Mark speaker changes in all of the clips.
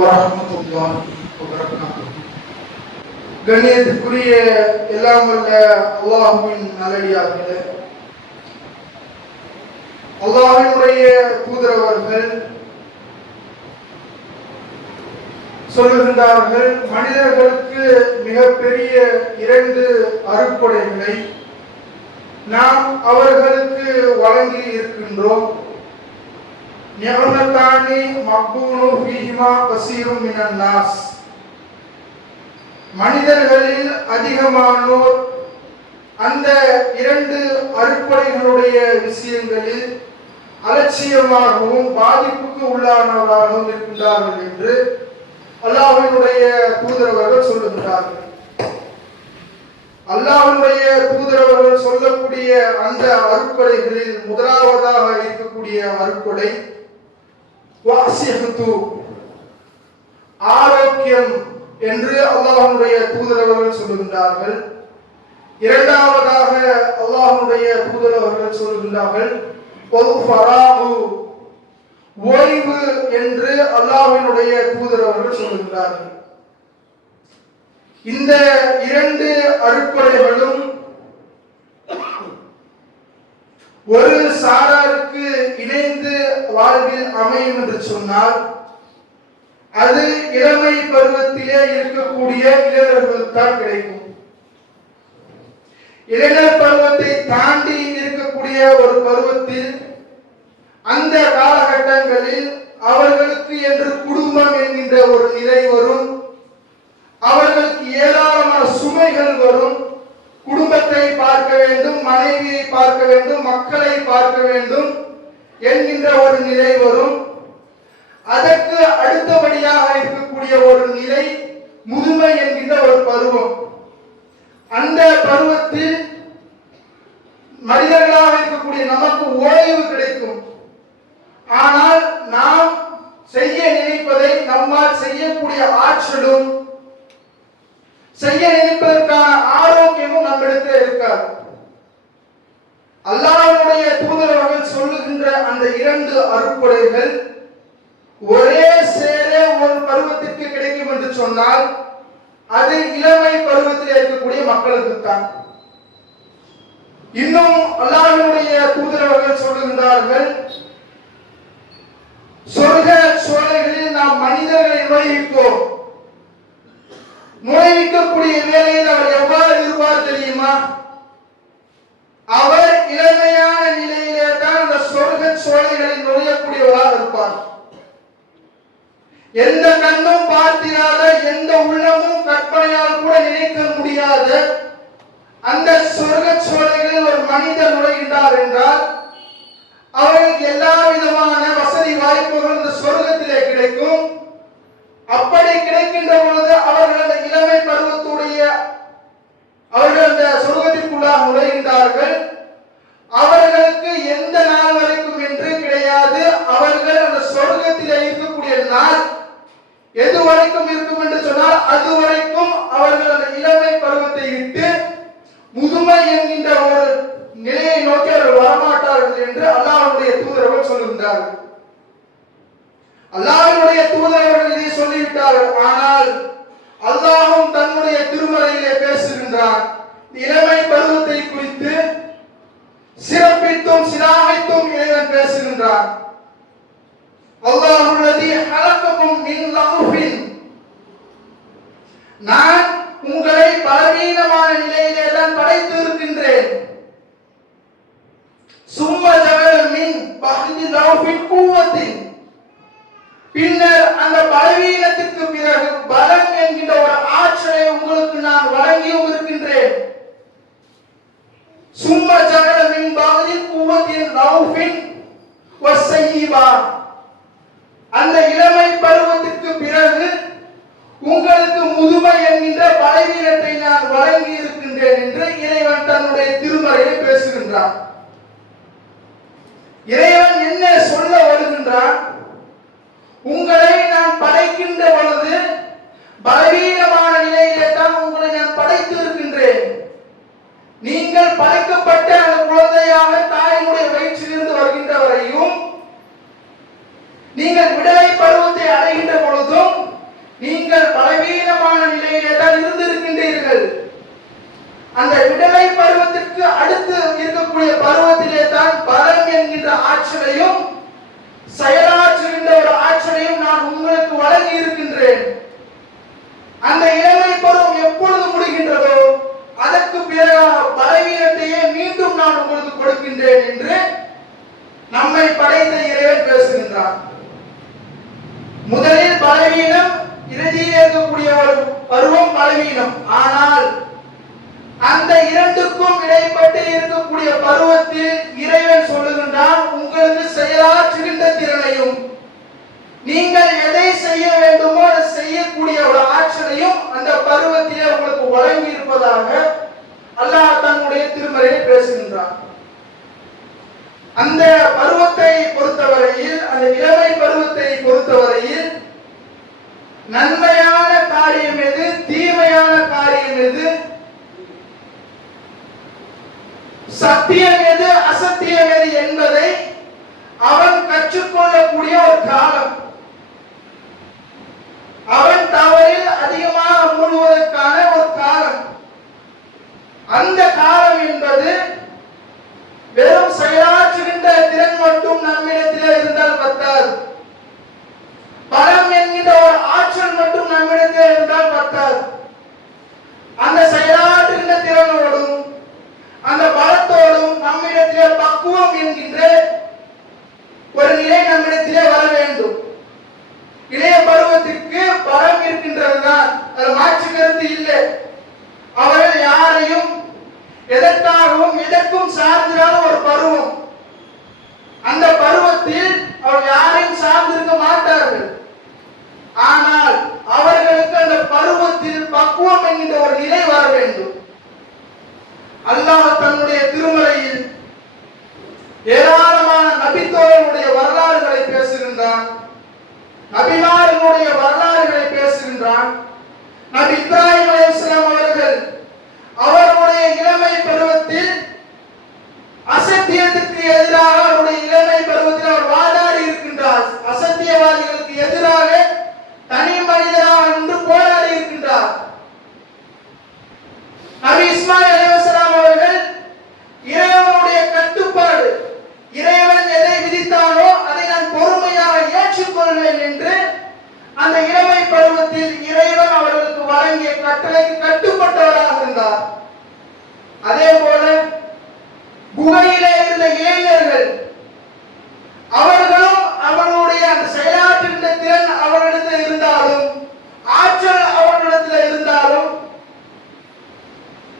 Speaker 1: வரஹ்மத்துல்லாஹி கண்ணியத்துக்குரிய எல்லாம் வல்ல அல்லாஹுவின் நல்லடியார்களே. அல்லாஹினுடைய தூதரவர்கள் சொல்லுகின்றார்கள் மனிதர்களுக்கு மிகப்பெரிய இரண்டு அருப்படைகளை நாம் அவர்களுக்கு வழங்கி இருக்கின்றோம் நியமத்தானி மக்பூனு ஃபீஹிமா கசீரும் மினன் நாஸ் மனிதர்களில் அதிகமானோர் அந்த இரண்டு அறுப்படைகளுடைய விஷயங்களில் அலட்சியமாகவும் பாதிப்புக்கு உள்ளானவராகவும் இருக்கின்றார்கள் என்று அல்லாஹினுடைய தூதரவர்கள் சொல்லுகின்றார்கள். அல்லாஹனுடைய தூதரவர்கள் சொல்லக்கூடிய அந்த அறுப்படைகளில் முதலாவதாக இருக்கக்கூடிய அறுப்படை வாசியத்து ஆரோக்கியம் என்று அல்லாஹனுடைய தூதரவர்கள் சொல்லுகின்றார்கள். இரண்டாவதாக அல்லாஹனுடைய தூதரவர்கள் சொல்லுகின்றார்கள் ஓய்வு என்று அல்லாஹினுடைய தூதரவர்கள் சொல்லுகின்றார்கள். இந்த இரண்டு அறுப்படைகளும் ஒரு சாராருக்கு இணைந்து வாழ்வில் அமையும் என்று சொன்னால் அது இளமை பருவத்திலே இருக்கக்கூடிய இளைஞர்களுக்கு தான் கிடைக்கும். இளைஞர் பருவத்தை தாண்டி இருக்கக்கூடிய ஒரு பருவத்தில் அந்த காலகட்டங்களில் அவர்களுக்கு என்று குடும்பம் என்கின்ற ஒரு நிலை வரும். அவர்களுக்கு ஏராளமான சுமைகள் வரும். குடும்பத்தை பார்க்க வேண்டும் மனைவியை பார்க்க வேண்டும் மக்களை பார்க்க வேண்டும் என்கின்ற ஒரு நிலை வரும். அதற்கு அடுத்தபடியாக இருக்கக்கூடிய ஒரு நிலை முதுமை என்கின்ற ஒரு பருவம். அந்த பருவத்தில் மனிதர்களாக இருக்கக்கூடிய நமக்கு ஓய்வு கிடைக்கும். ஆனால் நாம் செய்ய நினைப்பதை நம்மால் செய்யக்கூடிய ஆற்றலும் செய்ய நினைப்பதற்கான ஆரோக்கியமும் நம்மிடத்தில் இருக்காது தூதர் அவர்கள் சொல்லுகின்ற அந்த இரண்டு அருட்கொடைகள் ஒரே சேர ஒரு பருவத்திற்கு கிடைக்கும் என்று சொன்னால் அது இளமை பருவத்தில் இருக்கக்கூடிய மக்களுக்கு தான் இன்னும் அல்லாஹனுடைய தூதர் அவர்கள் சொல்லுகின்றார்கள் சொர்க்க சோலைகளில் நாம் மனிதர்களை நுழைவிப்போம் நுழைவிக்கக்கூடிய வேலையில் அவர் எவ்வாறு தெரியுமா? அவர் இளமையான நிலையிலே தான் அந்த சொர்க்க சோலைகளில் நுழையக்கூடியவராக இருப்பார். எந்த கண்ணும் பார்த்திராத எந்த உள்ளமும் கற்பனையால் கூட நினைக்க முடியாத. அந்த சொர்க்க சோலைகளில் ஒரு மனிதர் நுழைகின்றார் என்றால் அவர்களுக்கு எல்லா விதமான வசதி வாய்ப்புகள் இந்த சொர்க்கத்திலே கிடைக்கும். அப்படி கிடைக்கின்ற பொழுது அவர்கள் அந்த இளமை பருவத்தில் அவர்கள் அந்த சொர்க்கத்திற்குள்ளாக நுழைகின்றார்கள். அவர்களுக்கு எந்த நாள் வரைக்கும் என்று கிடையாது. அவர்கள் அந்த சொர்க்கத்திலே இருக்கக்கூடிய நாள் எது வரைக்கும் இருக்கும் என்று சொன்னால் அது வரைக்கும் அவர்கள் அந்த இளமை பருவத்தை விட்டு முதுமை என்கின்ற ஒரு நிலையை நோக்கி அவர்கள் வரமாட்டார்கள் என்று அல்லாஹனுடைய தூதரவர் சொல்லுகின்றார்கள். அல்லாஹனுடைய தூதரவர்கள் இதை சொல்லிவிட்டார்கள். ஆனால் அல்லாஹும் தன்னுடைய திருமறையிலே பேசுகின்றான் இளமை பருவத்தை குறித்து சிறப்பித்தும் சிலாகித்தும் இறைவன் பேசுகின்றான். அல்லாஹுல்லதி ஹலக்கக்கும் மின் நான் உங்களை பலவீனமான நிலையிலே தான் படைத்து இருக்கின்றேன். சும்ம ஜகல மின் பின்னர் அந்த பலவீனத்திற்கு பிறகு பலன் என்கின்ற ஒரு ஆற்றலை உங்களுக்கு நான் வழங்கியும் இருக்கின்றேன் சும்ம ஜகல மின் பஹ்தி குவத்தின் லஹுஃபின் அந்த இளமை பருவத்திற்கு பிறகு உங்களுக்கு முதுமை என்கின்ற பலவீனத்தை நான் வழங்கி இருக்கின்றேன் என்று இறைவன் தன்னுடைய திருமறையை பேசுகின்றான். இறைவன் என்ன சொல்ல வருகின்றான்? உங்களை நான் படைக்கின்ற பொழுது பலவீனமான நிலையிலே தான் உங்களை நான் படைத்து இருக்கின்றேன் நீங்கள் படைக்கப்பட்ட அந்த குழந்தையாக தாயினுடைய வயிற்றிலிருந்து வருகின்ற வரையும் நீங்கள் விடுதலை பருவத்தை அடைகின்ற பொழுதும் நீங்கள் பலவீனமான நிலையிலே தான் இருந்திருக்கின்றீர்கள். அந்த விடுதலை பருவத்திற்கு அடுத்து இருக்கக்கூடிய பருவத்திலே தான் பலம் என்கின்ற ஆற்றலையும் செயலாக வழங்கி இருக்கின்றேன். அந்த இளமை பருவம் எப்பொழுது முடிகின்றதோ அதற்கு பிறகாக பலவீனத்தையே மீண்டும் நான் உங்களுக்கு கொடுக்கின்றேன் என்று நம்மை படைத்த இறைவன் பேசுகின்றான். முதலில் பலவீனம் இறுதியில் இருக்கக்கூடிய ஒரு பருவம் பலவீனம். ஆனால் அந்த இரண்டுக்கும் இடைப்பட்டு இருக்கக்கூடிய பருவத்தில் இறைவன் சொல்லுகின்றான் உங்களுக்கு செயலாற்றுகின்ற திறனையும் நீங்கள் எதை செய்ய வேண்டுமோ அதை செய்யக்கூடிய ஒரு ஆற்றலையும் அந்த பருவத்திலே உங்களுக்கு வழங்கி இருப்பதாக அல்லாஹ் தன்னுடைய திருமறையை பேசுகின்றார் அந்த பருவத்தை பொறுத்தவரையில் அந்த இளமை பருவத்தை பொறுத்தவரையில் நன்மையான காரியம் எது தீமையான காரியம் எது சத்தியம் எது அசத்தியம் எது என்பதை அவன் கற்றுக்கொள்ளக்கூடிய ஒரு காலம். அவன் தவறில் அதிகமாக மூடுவதற்கான ஒரு காலம். அந்த காலம் என்பது வெறும் செயலாற்றுகின்ற திறன் மட்டும் நம்மிடத்தில் இருந்தால் பத்தாது. பலம் என்கின்ற ஒரு ஆற்றல் மட்டும் நம்மிடத்தில் இருந்தால் பத்தாது. அந்த செயலாற்றுகின்ற திறனோடும் அந்த பலத்தோடும் நம்மிடத்தில் பக்குவம் என்கின்ற ஒரு நிலை நம்மிடத்திலே வர வேண்டும் இளைய பருவத்திற்கு பலம் இருக்கின்றது தான் அது மாற்று கருத்து இல்லை அவர்கள் யாரையும் எதற்காகவும் எதற்கும் சார்ந்திராத ஒரு பருவம். அந்த பருவத்தில் அவர் யாரையும் சார்ந்திருக்க மாட்டார்கள். ஆனால் அவர்களுக்கு அந்த பருவத்தில் பக்குவம் என்கின்ற ஒரு நிலை வர வேண்டும். அல்லாஹ் தன்னுடைய திருமலையில் ஏராளமான நபித்தோர்களுடைய வரலாறுகளை பேசுகின்றான். நபிமாரினுடைய வரலாறுகளை பேசுகின்றான். நபி இப்ராஹிம் அலைஹிஸ்ஸலாம் அவர்கள் அவருடைய இளமை பருவத்தில் அசத்தியத்துக்கு எதிராக அவருடைய இளமை பருவத்தில் அவர் வாதாடி இருக்கின்றார் அசத்தியவாதிகளுக்கு எதிராக தனி மனிதராக நின்று போராடி இருக்கின்றார் நபி இஸ்மாயில் அலைஹிஸ்ஸலாம் அவர்கள் இறைவனுடைய கட்டுப்பாடு இறைவன் எதை விதித்தானோ அதை நான் பொறுமையாக ஏற்றுக்கொள்வேன் என்று அந்த இளமை பருவத்தில் இறைவன் அவர்களுக்கு வழங்கிய கட்டளைக்கு கட்டுப்பட்டவராக இருந்தார் அதே போல குகையிலே இருந்த இளைஞர்கள் அவர்களும் அவர்களுடைய அந்த செயலாற்றுகின்ற திறன் அவர்களிடத்தில் இருந்தாலும் ஆற்றல் அவர்களிடத்தில் இருந்தாலும்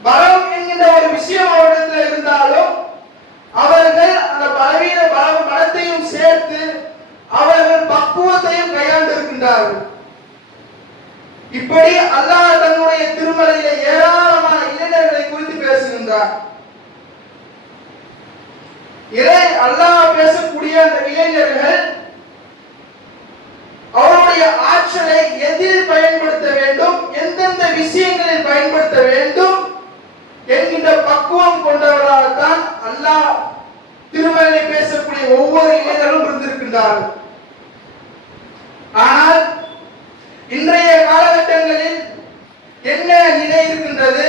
Speaker 1: பலம் என்கின்ற ஒரு விஷயம் அவரிடத்தில் இருந்தாலும் அவர்கள் அந்த பலவீன பல பலத்தையும் சேர்த்து அவர்கள் பக்குவத்தையும் கையாண்டு இருக்கின்றார்கள் இப்படி அல்லாஹ் தன்னுடைய திருமலையில ஏராளமான இளைஞர்களை குறித்து பேசுகின்றார் இறை அல்லாஹ் பேசக்கூடிய அந்த இளைஞர்கள் அவருடைய ஆற்றலை எதில் பயன்படுத்த வேண்டும் எந்தெந்த விஷயங்களில் பயன்படுத்த வேண்டும் என்கின்ற பக்குவம் கொண்டவர்களாகத்தான் அல்லாஹ் திருமலை பேசக்கூடிய ஒவ்வொரு இளைஞரும் இருந்திருக்கின்றார்கள். ஆனால் இன்றைய காலகட்டங்களில் என்ன நிலை இருக்கின்றது?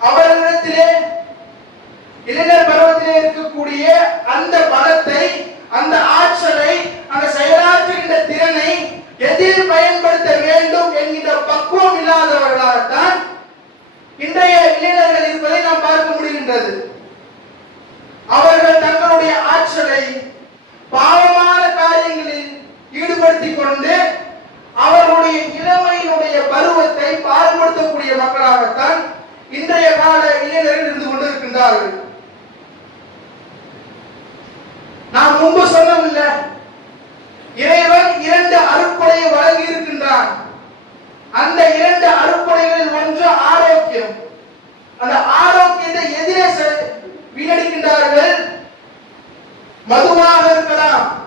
Speaker 1: அவர்களிடத்திலே இளைஞர் பருவத்திலே இருக்கக்கூடிய அந்த பலத்தை அந்த ஆற்றலை அந்த செயலாற்றுகின்ற திறனை எதில் பயன்படுத்த வேண்டும் என்கின்ற பக்குவம் இல்லாதவர்களாகத்தான் இன்றைய இளைஞர்கள் இருப்பதை நாம் பார்க்க முடிகின்றது. அவர்கள் தங்களுடைய ஆற்றலை பாவமான காரியங்களில் ஈடுபடுத்திக் கொண்டு அவர்களுடைய இளமையினுடைய பருவத்தை பாடுபடுத்தக்கூடிய மக்களாகத்தான் இன்றைய கால இளைஞர்கள் இருந்து கொண்டிருக்கின்றார்கள். நான் முன்பு சொல்லவில்லை. இறைவன் இரண்டு அருட்கொடையை வழங்கி இருக்கின்றான் அந்த இரண்டு அருட்கொடைகளில் ஒன்று ஆரோக்கியம். அந்த ஆரோக்கியத்தை எதிரே செ- வீணடிக்கின்றார்கள். மதுவாக இருக்கலாம்.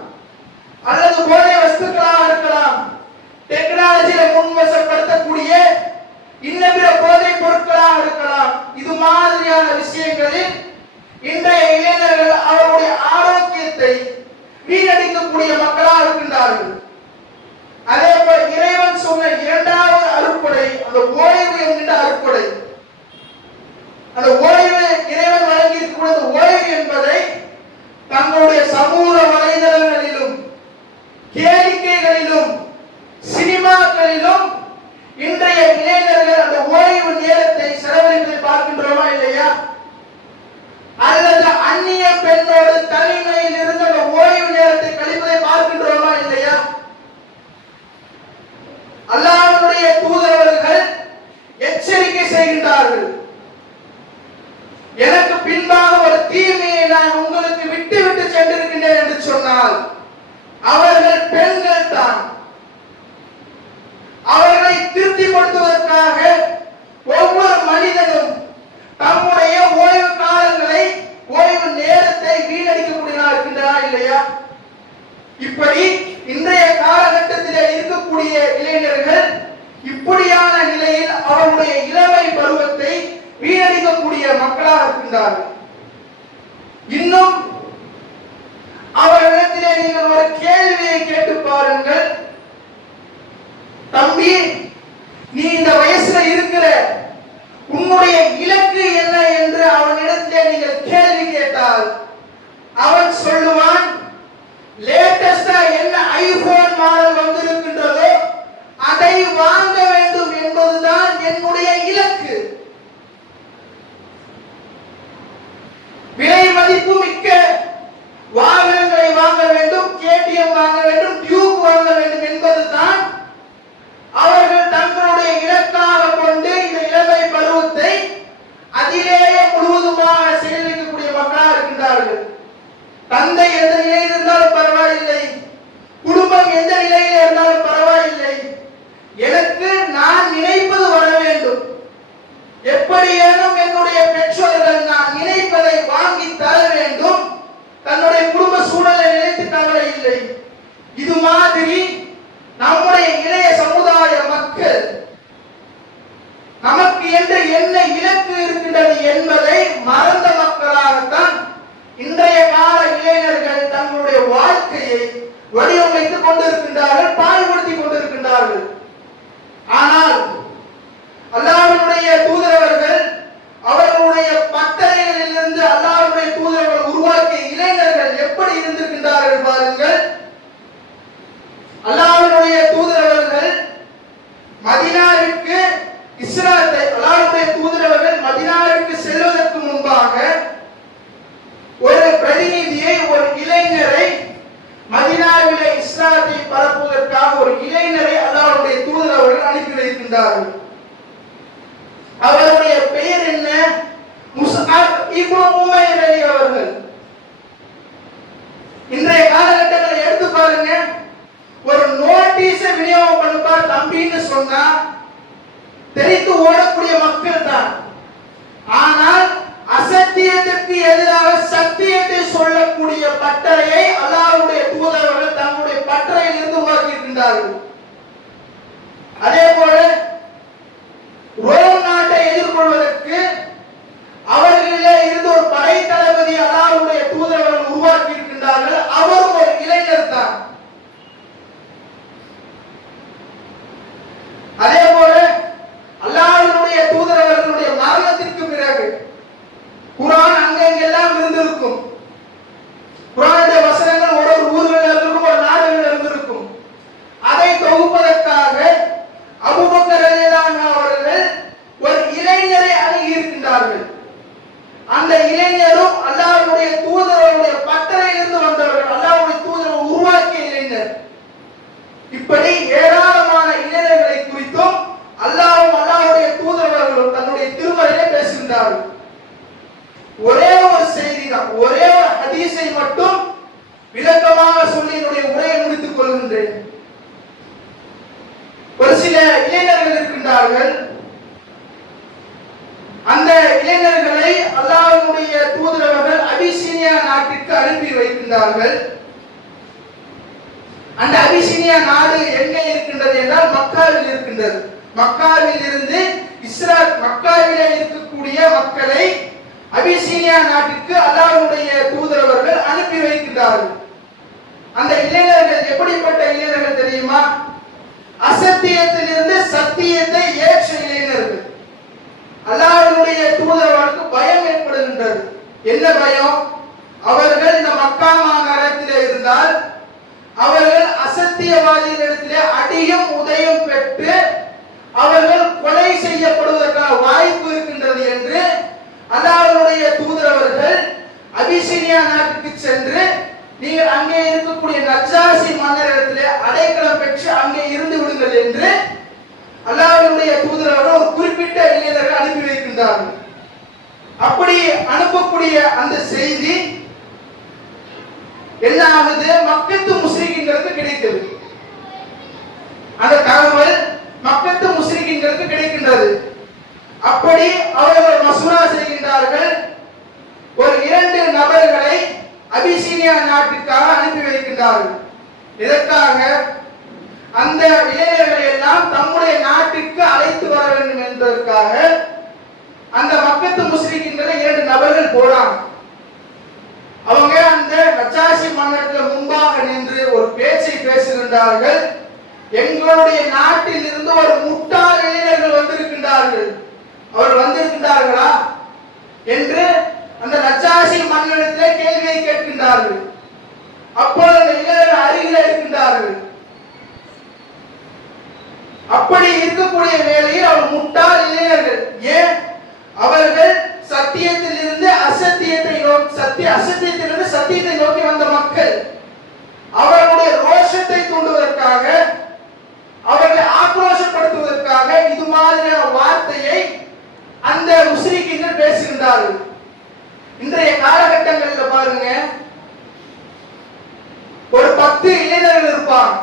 Speaker 1: அல்லது போதை வஸ்துக்களாக இருக்கலாம். டெக்னாலஜியை முன்வசப்படுத்தக்கூடிய இன்னும் பிற போதைப் பொருட்களாக இருக்கலாம். இது மாதிரியான விஷயங்களில் இன்றைய இளைஞர்கள் அவருடைய ஆரோக்கியத்தை வீணடிக்கக்கூடிய மக்களாக இருக்கின்றார்கள் அதே போல இறைவன் சொன்ன இரண்டாவது அருட்கொடை அந்த ஓய்வு என்கின்ற அருட்கொடை அந்த ஓய்வு இறைவன் வழங்கி இருக்கக்கூடிய அந்த ஓய்வு என்பதை தங்களுடைய சமூக வலைதளங்களிலும் கேளிக்கைகளிலும் சினிமாக்களிலும் இன்றைய இளைஞர்கள் அந்த ஓய்வு நேரத்தை செலவழிப்பதை பார்க்கின்றோமா இல்லையா அல்லது அந்நிய பெண்ணோடு தனிமையில் இருந்து அந்த ஓய்வு நேரத்தை கழிப்பதை பார்க்கின்றோமா இல்லையா எதற்காக ஒவ்வொரு மனிதனும் தம்முடைய ஓய்வு காலங்களை ஓய்வு நேரத்தை வீணடிக்கக்கூடியவர்களாக இருக்கின்றனா இல்லையா இப்படி இன்றைய காலகட்டத்தில் இருக்கக்கூடிய இளைஞர்கள் இப்படியான நிலையில் அவருடைய இளமை பருவத்தை வீணடிக்கக்கூடிய மக்களாக இருக்கின்றார்கள் இன்னும் அவர்களிடத்திலே நீங்கள் ஒரு கேள்வியை கேட்டு பாருங்கள் தம்பி நீ இந்த வயசுல இருக்கிற உன்னுடைய இலக்கு என்ன என்று அவனிடத்திலே நீங்கள் கேள்வி கேட்டால் அவன் சொல்லுவான் லேட்டஸ்டா என்ன ஐபோன் மாடல் வந்திருக்கின்றதோ அதை வாங்க வேண்டும் என்பதுதான் என்னுடைய இலக்கு மதிப்பு மிக்க வாகனங்களை வாங்க வேண்டும் கேடிஎம் வாங்க வேண்டும் டியூப் வாங்க வேண்டும் என்பதுதான் அவர்கள் தங்களுடைய இலக்காக கொண்டு இந்த இளமை பருவத்தை அதிலேயே முழுவதுமாக செயலிக்கக்கூடிய மக்களாக இருக்கின்றார்கள். தந்தை எந்த நிலையில் இருந்தாலும் பரவாயில்லை. குடும்பம் எந்த நிலையில் இருந்தாலும் பரவாயில்லை. எனக்கு நான் நினைப்பது வர வேண்டும். எப்படியேனும் என்னுடைய பெற்றோர்கள் நான் நினைப்பதை வாங்கி தர வேண்டும் தன்னுடைய குடும்ப சூழலை நினைத்து கவலை இல்லை இது மாதிரி நம்முடைய இளைய சமுதாய மக்கள் நமக்கு என்று என்ன இலக்கு இருக்கின்றது என்பதை மறந்த மக்களாகத்தான் இன்றைய கால இளைஞர்கள் தங்களுடைய வாழ்க்கையை வடிவமைத்துக் கொண்டிருக்கின்றார்கள் பாடுபடுத்திக் கொண்டிருக்கிறார்கள் ஆனால் அல்லாஹ்வினுடைய தூதரவர்கள் அவர்களுடைய பட்டறைகளில் இருந்து அல்லாஹ்வுடைய தூதரவர்கள் உருவாக்கிய இளைஞர்கள் எப்படி இருந்திருக்கின்றார்கள் பாருங்கள் அல்லாஹ்வினுடைய தூதரவர்கள் மதினாவிற்கு இஸ்லாத்தை அல்லாஹ்வுடைய தூதரவர்கள் மதினாவிற்கு செல்வதற்கு முன்பாக ஒரு பிரதிநிதியை ஒரு இளைஞரை மதினாவிலே இஸ்லாத்தை பரப்புவதற்காக ஒரு இளைஞரை அல்லாஹ்வுடைய தூதர் அவர்கள் அனுப்பி வைக்கின்றார்கள் அவருடைய பெயர் என்ன முஸ்அப் இப்னு உமைர் அலி அவர்கள் இன்றைய காலகட்டங்களை எடுத்து பாருங்க ஒரு நோட்டீஸை விநியோகம் பண்ணுப்பா தம்பின்னு சொன்னா தெரித்து ஓடக்கூடிய மக்கள் தான் ஆனால் அசத்தியத்திற்கு எதிராக சத்தியத்தை சொல்லக்கூடிய பட்டறையை அல்லாஹ்வுடைய தூதரவர்கள் தங்களுடைய பட்டறையில் இருந்து உருவாக்கி இருக்கின்றார்கள் அதே போல ரோம் நாட்டை எதிர்கொள்வதற்கு அவர்களிலே இருந்து ஒரு படை தளபதி அல்லாஹ்வுடைய தூதரவர்கள் உருவாக்கி இருக்கின்றார்கள் அவரும் ஒரு இளைஞர் தான் அதே போல அல்லாஹ்வினுடைய தூதரவர்களுடைய மரணத்திற்கு பிறகு குரான் அங்கெங்கெல்லாம் இருந்திருக்கும் குரானுடைய வசனங்கள் ஒரு ஒரு ஊர்களில் இருந்திருக்கும் ஒரு நாடுகளில் இருந்திருக்கும் அதை தொகுப்பதற்காக அபூபக்கர் ரலியல்லாஹு அன்ஹு அவர்கள் ஒரு இளைஞரை அணுகி இருக்கின்றார்கள் அந்த இளைஞரும் அல்லாஹ்வுடைய தூதரவருடைய பட்டறையிலிருந்து வந்தவர்கள் அல்லாவுடைய தூதரை உருவாக்கிய இளைஞர் இப்படி ஏராளமான இளைஞர்களை குறித்தும் அல்லாவும் அல்லாவுடைய தூதரவர்களும் தன்னுடைய திருமறையிலே பேசுகின்றார்கள். ஒரே ஒரு செய்தி தான் ஒரே ஒரு ஹதீஸை மட்டும் விளக்கமாக சொல்லி என்னுடைய உரையை முடித்துக் கொள்கின்றேன். ஒரு சில இளைஞர்கள் இருக்கின்றார்கள் அந்த இளைஞர்களை அல்லாஹ்வுடைய தூதரவர்கள் அபிசீனியா நாட்டிற்கு அனுப்பி வைக்கின்றார்கள். அந்த அபிசீனியா நாடு எங்கே இருக்கின்றது என்றால் மக்காவில் இருக்கின்றது. மக்காவில் இருந்து இஸ்ரா மக்காவிலே இருக்கக்கூடிய மக்களை அபிசீனியா நாட்டிற்கு அல்லாஹ்வுடைய தூதரவர்கள் அனுப்பி வைக்கின்றார்கள். அந்த இளைஞர்கள் எப்படிப்பட்ட இளைஞர்கள் தெரியுமா அசத்தியத்திலிருந்து சத்தியத்தை ஏற்ற இளைஞர்கள் அல்லாஹ்வுடைய தூதரவர்களுக்கு பயம் ஏற்படுகின்றது என்ன பயம்? அவர்கள் இந்த மக்கா மாநகரத்திலே இருந்தால் அவர்கள் அசத்தியவாதிகளிடத்திலே அடியும் உதயம் பெற்று அவர்கள் கொலை செய்யப்படுவதற்கான வாய்ப்பு இருக்கின்றது என்று அல்லாஹ்வுடைய தூதரவர்கள் அபிசீனியா நாட்டுக்கு சென்று நீங்கள் அங்கே இருக்கக்கூடிய நஜாசி மன்னரிடத்திலே அடைக்கலம் பெற்று அங்கே இருந்து விடுங்கள் என்று அல்லாஹ்வுடைய தூதரவர்கள் ஒரு குறிப்பிட்ட இளைஞர்கள் அனுப்பி வைக்கின்றார்கள். அப்படி அனுப்பக்கூடிய அந்த செய்தி என்ன ஆகுது மக்கத்து முஸ்லிம்களுக்கு கிடைத்தது. அந்த தகவல் மக்கத்து முஸ்லிம்களுக்கு கிடைக்கின்றது. அப்படி அவர்கள் மசூரா செய்கின்றார்கள். ஒரு இரண்டு நபர்களை அபிசீனியா நாட்டிற்காக அனுப்பி வைக்கின்றார்கள். இதற்காக அந்த இளைஞர்களை எல்லாம் தம்முடைய நாட்டிற்கு அழைத்து வர வேண்டும் என்பதற்காக அந்த மக்கத்து முஸ்லிம்களை இரண்டு நபர்கள் போறாங்க. அவங்க அந்த நச்சாசி மன்னருக்கு முன்பாக நின்று ஒரு பேச்சை பேசுகின்றார்கள். எங்களுடைய நாட்டில் இருந்து ஒரு முட்டாள் இளைஞர்கள் வந்திருக்கின்றார்கள். அவர்கள் வந்திருக்கின்றார்களா? என்று அந்த நச்சாசி மன்னரிடத்திலே கேள்வியை கேட்கின்றார்கள். அப்பொழுது அந்த இளைஞர்கள் அருகில் இருக்கின்றார்கள். அப்படி இருக்கக்கூடிய வேளையில் அவர் முட்டாள் இளைஞர்கள் ஏன்? அவர்கள் சத்தியத்தில் இருந்து அசத்தியத்தை நோக்கி சத்திய அசத்தியத்திலிருந்து சத்தியத்தை நோக்கி வந்த மக்கள் அவர்களுடைய ரோஷத்தை தூண்டுவதற்காக அவர்களை ஆக்ரோஷப்படுத்துவதற்காக இது மாதிரியான வார்த்தையை அந்த முஸ்லிம்கள் பேசுகின்றார்கள். இன்றைய காலகட்டங்களில் பாருங்க ஒரு பத்து இளைஞர்கள் இருப்பாங்க.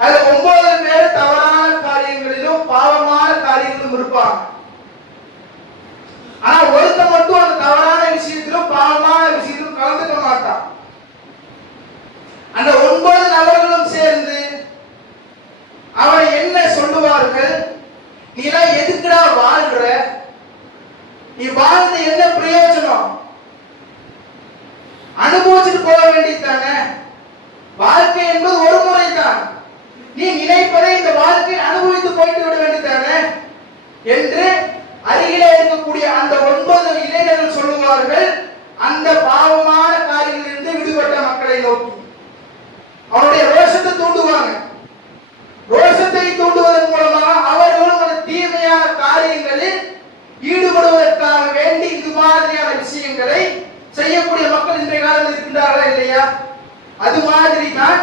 Speaker 1: அதுல ஒன்பது பேர் தவறான காரியங்களிலும் பாவமான காரியங்களிலும் இருப்பாங்க. ஆனா ஒருத்த மட்டும் அந்த தவறான விஷயத்திலும் பாவமான விஷயத்திலும் கலந்துக்க மாட்டான். அந்த ஒன்பது நபர்களும் சேர்ந்து அவனை என்ன சொல்லுவார்கள்? நீ எல்லாம் எதுக்குடா வாழ்ற? நீ வாழ்ந்து என்ன பிரயோஜனம்? அனுபவிச்சுட்டு போக வேண்டியதானே வாழ்க்கை என்பது ஒரு முறை தான் நீ நினைப்பதை இந்த வாழ்க்கையை அனுபவி போயிட்டு விட வேண்டியதானே என்று அருகிலே இருக்கக்கூடிய அந்த ஒன்பது அவர்கள் அந்த பாவமான காரியங்களிலிருந்து விடுபட்ட மக்களை நோக்கி. அவனுடைய ரோஷத்தை தூண்டுவாங்க. ரோஷத்தை தூண்டுவதன் மூலமாக அவர்களும் அந்த தீமையான காரியங்களில் ஈடுபடுவதற்காக வேண்டி இது மாதிரியான விஷயங்களை செய்யக்கூடிய மக்கள் இன்றைய காலம் இருக்கின்றார்களா இல்லையா? அது மாதிரி தான்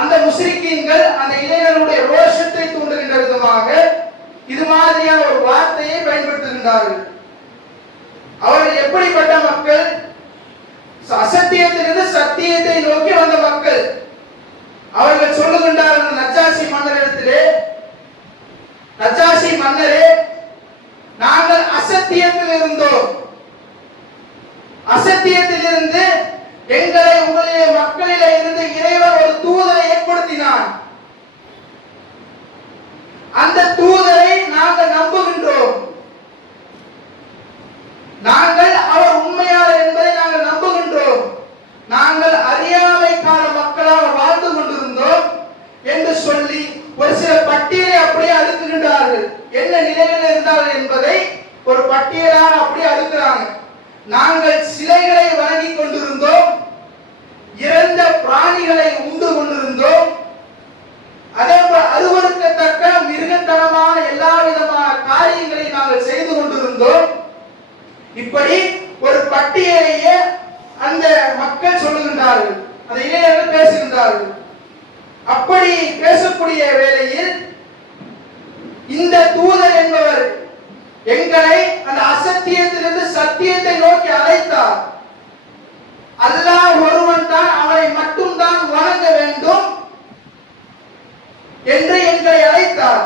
Speaker 1: அந்த முஸ்லிக்கீன்கள் அந்த இளைஞர்களுடைய ரோஷத்தை தூண்டுகின்ற விதமாக இது மாதிரியான ஒரு வார்த்தையை பயன்படுத்துகின்றார்கள். அவர்கள் எப்படிப்பட்ட மக்கள்? அசத்தியத்திலிருந்து சத்தியத்தை நோக்கி வந்த மக்கள். அவர்கள் சொல்லுகின்றார்கள் நச்சாசி மன்னரிடத்திலே நச்சாசி மன்னரே நாங்கள் அசத்தியத்தில் இருந்தோம் அசத்தியத்திலிருந்து எங்களை உங்களுடைய மக்களிலே இருந்து இறைவன் ஒரு தூதரை ஏற்படுத்தினான் அந்த தூதரை நாங்கள் நம்புகின்றோம் நாங்கள் அவர் உண்மையாளர் என்பதை நாங்கள் நம்புகின்றோம் நாங்கள் அறியாமை கால மக்களாக வாழ்ந்து கொண்டிருந்தோம் என்று சொல்லி ஒரு சில பட்டியலை அப்படியே அடுக்குகின்றார்கள் என்ன இருந்தார்கள் என்பதை ஒரு பட்டியலாக அப்படி அழுக்கிறாங்க நாங்கள் சிலைகளை வணங்கி கொண்டிருந்தோம். இறந்த பிராணிகளை உண்டு கொண்டிருந்தோம். அதே போல அருவருக்கத்தக்க மிருகத்தனமான எல்லா விதமான காரியங்களை நாங்கள் செய்து கொண்டிருந்தோம். இப்படி ஒரு பட்டியலையே அந்த மக்கள் சொல்லுகின்றார்கள். அந்த இளைஞர்கள் பேசுகின்றார்கள். அப்படி பேசக்கூடிய வேளையில் இந்த தூதர் என்பவர் எங்களை அந்த அசத்தியத்திலிருந்து சத்தியத்தை நோக்கி அழைத்தார். அல்லாஹ் ஒருவன் தான் அவனை மட்டும் தான் வணங்க வேண்டும் என்று எங்களை அழைத்தார்.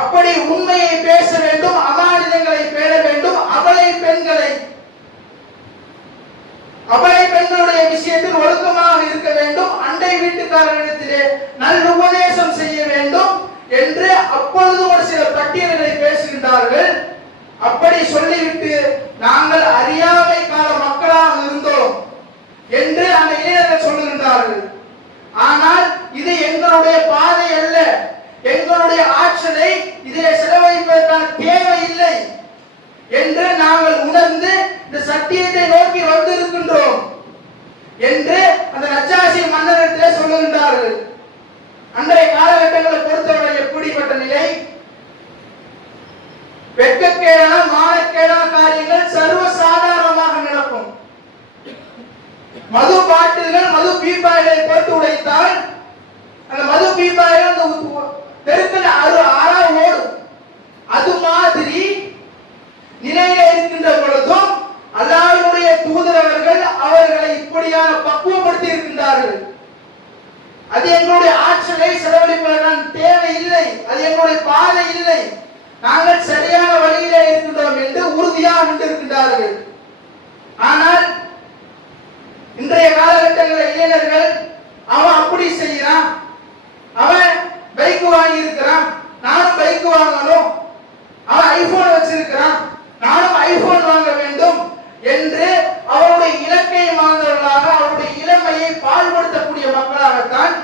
Speaker 1: அப்படி உண்மையை பேச வேண்டும் அமானிதங்களை பேண வேண்டும். அவளை பெண்களை அவளை பெண்களுடைய விஷயத்தில் ஒழுக்கமாக இருக்க வேண்டும். அண்டை வீட்டுக்காரர்களிடத்திலே நல்ல உபதேசம் செய்ய வேண்டும். என்று அப்பொழுது ஒரு சில பட்டியல்களை பேசுகின்றார்கள். அப்படி சொல்லிவிட்டு நாங்கள் அறியாமை கால மக்களாக இருந்தோம் என்று அந்த இளைஞர்கள் சொல்லுகின்றார்கள். ஆனால் இது எங்களுடைய பாதை அல்ல. எங்களுடைய ஆற்றலை இதை செலவழிப்பதற்கான தேவை இல்லை என்று நாங்கள் உணர்ந்து இந்த சத்தியத்தை நோக்கி வந்திருக்கின்றோம் என்று அந்த நச்சாசி மன்னரிடத்திலே சொல்லுகின்றார்கள். அன்றைய காலகட்டங்களை பொறுத்தவரை எப்படிப்பட்ட நிலை? வெட்கக்கேடான மானக்கேடான காரியங்கள் சர்வ சாதாரணமாக நடக்கும். மது பாட்டில்கள் மது பீப்பாய்களை போட்டு உடைத்தால் அந்த மது பீப்பாய்கள் அந்த தெருக்கள் ஆறு ஆறா ஓடும். அது மாதிரி நிலையில இருக்கின்ற பொழுதும் அல்லாஹ்வுடைய தூதரவர்கள் அவர்களை இப்படியான பக்குவப்படுத்தி இருக்கின்றார்கள். அது எங்களுடைய ஆற்றலை செலவழிப்பதற்கான தேவை இல்லை. அது எங்களுடைய பாதை இல்லை. நாங்கள் சரியான வழியிலே இருக்கின்றோம் என்று உறுதியாக நின்றிருக்கின்றார்கள். ஆனால் இன்றைய காலகட்டங்களில் இளைஞர்கள் அவன் அப்படி செய்யறான் அவன் பைக் வாங்கி இருக்கிறான் நானும் பைக் வாங்கணும். அவன் ஐபோன் வச்சிருக்கிறான். நானும் ஐபோன் வாங்க வேண்டும் என்று அவருடைய இலக்கை மாந்தவர்களாக அவருடைய இளமையை பாழ்படுத்தக்கூடிய மக்களாகத்தான்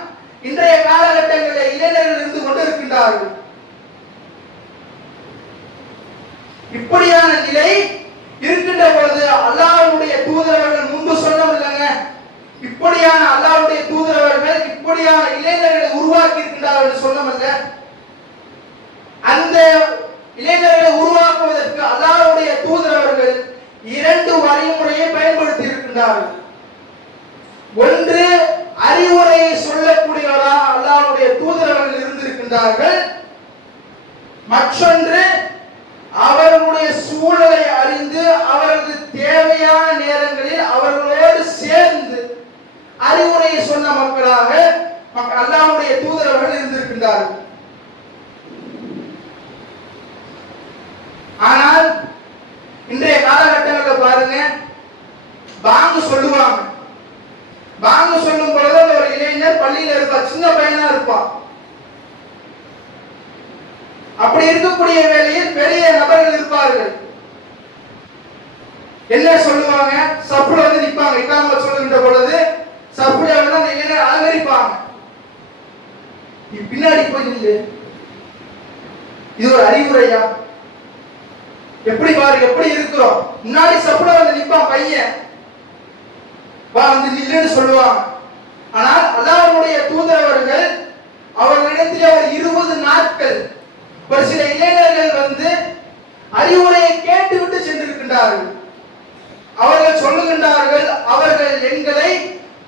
Speaker 1: இன்றைய காலகட்டங்களில் இளைஞர்கள் இருந்து கொண்டிருக்கின்றார்கள். இப்படியான நிலை இருக்கின்ற பொழுது அல்லாவுடைய தூதரவர்கள் முன்பு சொன்னோம் இல்லைங்க இப்படியான அல்லாவுடைய தூதரவர்கள் இப்படியான இளைஞர்களை உருவாக்கி இருக்கின்றார்கள் சொன்னோம்ல அந்த இளைஞர்களை உருவாக்குவதற்கு அல்லாஹ்வுடைய தூதரவர்கள் இரண்டு வழிமுறையை பயன்படுத்தி இருக்கின்றார்கள் ஒன்று அறிவுரையை சொல்லக்கூடியவராக அல்லாவுடைய தூதரவர்கள் இருந்திருக்கின்றார்கள். மற்றொன்று அவர்களுடைய சூழலை அறிந்து அவர்களுக்கு தேவையான நேரங்களில் அவர்களோடு சேர்ந்து அறிவுரையை சொன்ன மக்களாக அல்லாவுடைய தூதரவர்கள் இருந்திருக்கின்றார்கள். ஆனால் இன்றைய காலகட்டங்களில் பாருங்க வாங்க சொல்லுவாங்க. வாங்க சொல்லும் பொழுது அந்த ஒரு இளைஞர் பள்ளியில இருப்பா சின்ன பையனா இருப்பான். அப்படி இருக்கக்கூடிய வேலையில் பெரிய நபர்கள் இருப்பார்கள். என்ன சொல்லுவாங்க? சப்புல வந்து நிற்பாங்க இக்காம சொல்லுகின்ற பொழுது சப்புல வந்து அந்த இளைஞர் அலங்கரிப்பாங்க. நீ பின்னாடி போய் நில்லு. இது ஒரு அறிவுரையா? எப்படி பாரு எப்படி இருக்கிறோம்? முன்னாடி சப்புல வந்து நிப்பான் பையன். வா வந்து நில்லுன்னு சொல்லுவாங்க. ஆனால் அல்லாஹ்வுடைய தூதரவர்கள் அவர்களிடத்தில் ஒரு இருபது நாட்கள் ஒரு சில இளைஞர்கள் வந்து அறிவுரையை கேட்டுவிட்டு சென்றிருக்கின்றார்கள். அவர்கள் சொல்லுகின்றார்கள் அவர்கள் எங்களை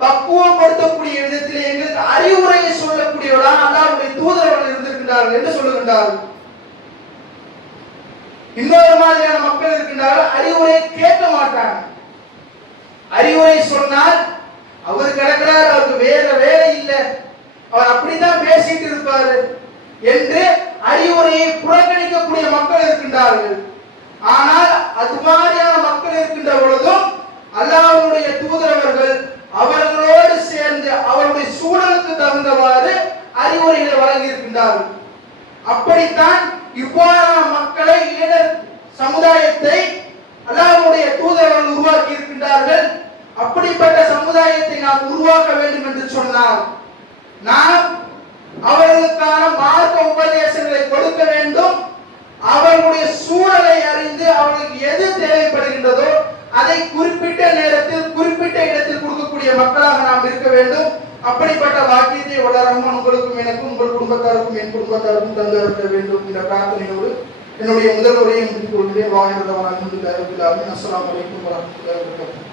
Speaker 1: பக்குவப்படுத்தக்கூடிய விதத்தில் எங்களுக்கு அறிவுரையை சொல்லக்கூடியவர்களாக அல்லாவுடைய தூதரவர்கள் இருந்திருக்கின்றார்கள் என்று சொல்லுகின்றார்கள். இன்னொரு மாதிரியான மக்கள் இருக்கின்றார்கள் அறிவுரையை கேட்க மாட்டாங்க. அறிவுரை சொன்னால் அவர் கிடக்கிறார் அவருக்கு வேற வேலை இல்லை. அவர் அப்படித்தான் பேசிட்டு இருப்பாரு என்று அறிவுரையை புறக்கணிக்கக்கூடிய மக்கள் இருக்கின்றார்கள். ஆனால் அது மாதிரியான மக்கள் இருக்கின்ற பொழுதும் அல்லாஹ்வுடைய தூதரவர்கள் அவர்களோடு சேர்ந்து அவருடைய சூழலுக்கு தகுந்தவாறு அறிவுரைகளை வழங்கி இருக்கின்றார்கள் அப்படித்தான் இவ்வாறான மக்களை இளைஞர் சமுதாயத்தை அல்லாஹ்வுடைய தூதரர்கள் உருவாக்கி இருக்கின்றார்கள். அப்படிப்பட்ட சமுதாயத்தை நாம் உருவாக்க வேண்டும் என்று சொன்னால் நாம் அவர்களுக்கான மார்க்க உபதேசங்களை கொடுக்க வேண்டும். அவர்களுடைய சூழலை அறிந்து அவர்களுக்கு எது தேவைப்படுகின்றதோ அதை குறிப்பிட்ட நேரத்தில் குறிப்பிட்ட இடத்தில் கொடுக்கக்கூடிய மக்களாக நாம் இருக்க வேண்டும். அப்படிப்பட்ட வாக்கியத்தை வளரமும் உங்களுக்கும் எனக்கும் உங்கள் குடும்பத்தாருக்கும் என் குடும்பத்தாருக்கும் தந்து வேண்டும் என்ற பிரார்த்தனையோடு என்னுடைய முதல் உரையை முடித்துக் கொள்கிறேன். வாயிரதவன் அல்ஹம்துலில்லாஹி அஸ்ஸலாமு அலைக்கும் வரஹ்மத்துல்லாஹி வபரகாத்துஹு.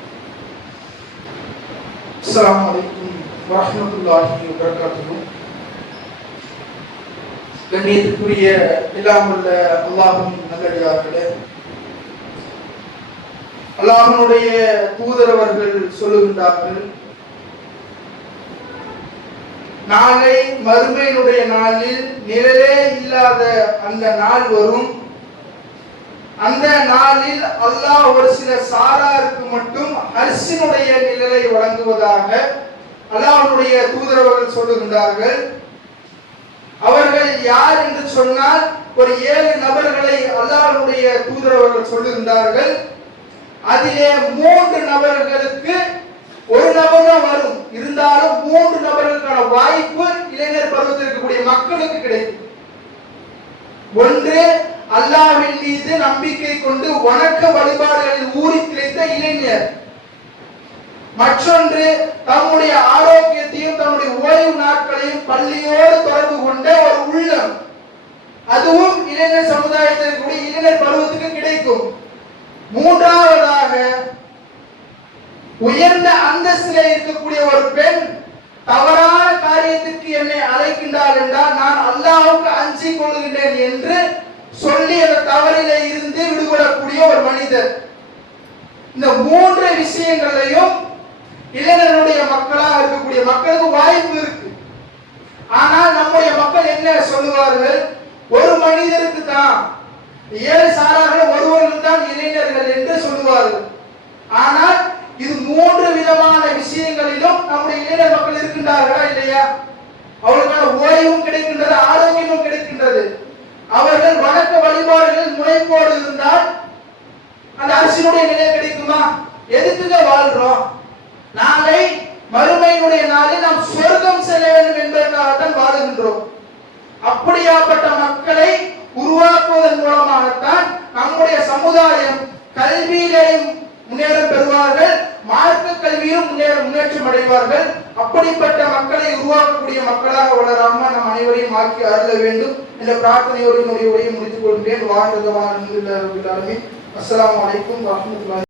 Speaker 1: அஸ்லாம் வலைக்கும் வரஹ்மத்துல்லாஹி வபரகாத்துஹு. கண்ணியத்துக்குரிய எல்லாம் உள்ள அல்லாஹும் நல்லடியார்களே அல்லாஹனுடைய தூதரவர்கள் சொல்லுகின்றார்கள் நாளை மறுமையினுடைய நாளில் நிழலே இல்லாத அந்த நாள் வரும். அந்த நாளில் அல்லாஹ் ஒரு சில சாராருக்கு மட்டும் அரிசினுடைய நிழலை வழங்குவதாக அல்லாஹனுடைய தூதரவர்கள் சொல்லுகின்றார்கள். அவர்கள் யார் என்று சொன்னால் ஒரு ஏழு நபர்களை அல்லாஹனுடைய தூதரவர்கள் சொல்லுகின்றார்கள். அதிலே மூன்று நபர்களுக்கு ஒரு நபர் தான் வரும். இருந்தாலும் மூன்று நபர் வாய்ப்பு இளைஞர் பருவத்தில் இருக்கக்கூடிய மக்களுக்கு கிடைக்கும். ஒன்று அல்லாவின் மீது நம்பிக்கை கொண்டு வணக்க வழிபாடுகளில் ஊறி திளைத்த இளைஞர். மற்றொன்று தம்முடைய ஆரோக்கியத்தையும் தம்முடைய ஓய்வு நாட்களையும் பள்ளியோடு தொடர்பு கொண்ட ஒரு உள்ளம். அதுவும் இளைஞர் சமுதாயத்தில் கூடிய இளைஞர் பருவத்துக்கு கிடைக்கும். மூன்றாவதாக உயர்ந்த அந்தஸ்திலே இருக்கக்கூடிய ஒரு பெண் தவறான காரியத்துக்கு என்னை அழைக்கின்றார் என்றால் நான் அல்லாஹ்வுக்கு அஞ்சி கொள்கின்றேன் என்று சொல்லி அந்த தவறில இருந்து விடுபடக்கூடிய ஒரு மனிதர். இந்த மூன்று விஷயங்களையும் இளைஞருடைய மக்களாக இருக்கக்கூடிய மக்களுக்கு வாய்ப்பு இருக்கு. ஆனால் நம்முடைய மக்கள் என்ன சொல்லுவார்கள்? ஒரு மனிதருக்கு தான் ஏழு சாராக ஒருவர்கள் தான் இளைஞர்கள் என்று சொல்லுவார்கள். ஆனால் இது மூன்று விதமான விஷயங்களிலும் நம்முடைய இளைஞர் மக்கள் இருக்கின்றார்களா இல்லையா? அவர்களுக்கான ஓய்வும் கிடைக்கின்றது ஆரோக்கியமும் கிடைக்கின்றது. அவர்கள் வணக்க வழிபாடுகளில் முனைப்போடு இருந்தால் அந்த அரசினுடைய நிலை கிடைக்குமா? எதுக்குங்க வாழ்றோம்? நாளை மறுமையினுடைய நாளில் நாம் சொர்க்கம் செல்ல வேண்டும் என்பதற்காகத்தான் வாழுகின்றோம். அப்படியாப்பட்ட மக்களை உருவாக்குவதன் மூலமாகத்தான் நம்முடைய சமுதாயம் கல்வியிலேயும் முன்னேற்றம் பெறுவார்கள். மார்க்க கல்வியும் முன்னேற முன்னேற்றம் அடைவார்கள். அப்படிப்பட்ட மக்களை உருவாக்கக்கூடிய மக்களாக வளராம நம் அனைவரையும் ஆக்கி அருள வேண்டும். என்ற பிரார்த்தனையோடு என்னுடைய உரையை முடித்துக் கொள்கிறேன். வாழ்ந்ததவான் எல்லாருமே. அஸ்லாம் அலைக்கும் வரஹ்மத்துல்லாஹி